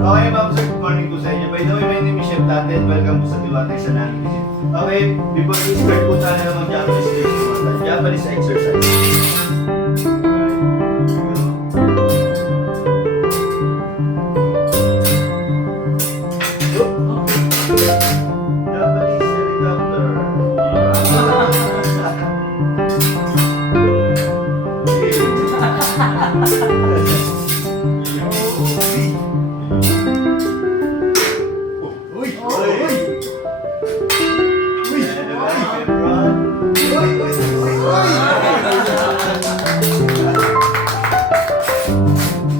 Okay, ma'am sir, good morning po sa inyo. By the way, my name is Chef Tatel. Welcome po sa Diwatay sa namin visit. Okay, before we start po tayo ng Japanese skills po. Japanese exercise. Japanese helicopter. Uy!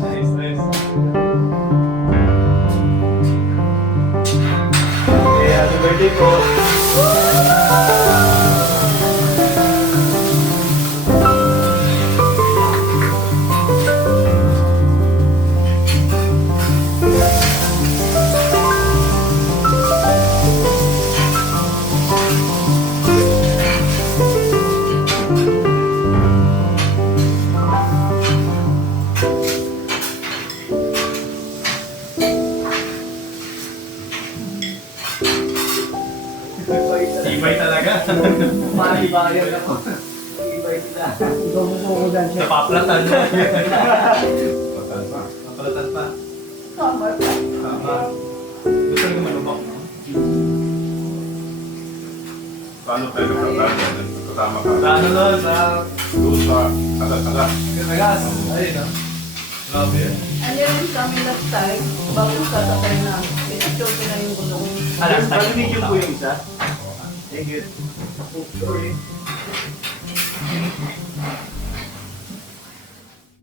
Nice, nice. Okay, happy birthday po. Ibay talaga. Malibayan ako. Ibay sila. Ikaw mo ko dyan, chef. Napaplatan mo. Patan pa. Napalatan pa. Tama. Tama. Gusto ko malubak, no? Paano tayo nagtatalo? Kasama ka. Sa ano no? Sa Doon sa alas-alas. Katagas. Ayun, no? Grabe yun. Ano yun kami last time, bago katatay na, pinag-choke na yung gulong. Alas, Pag-video po yung isa. Thank you. Sorry.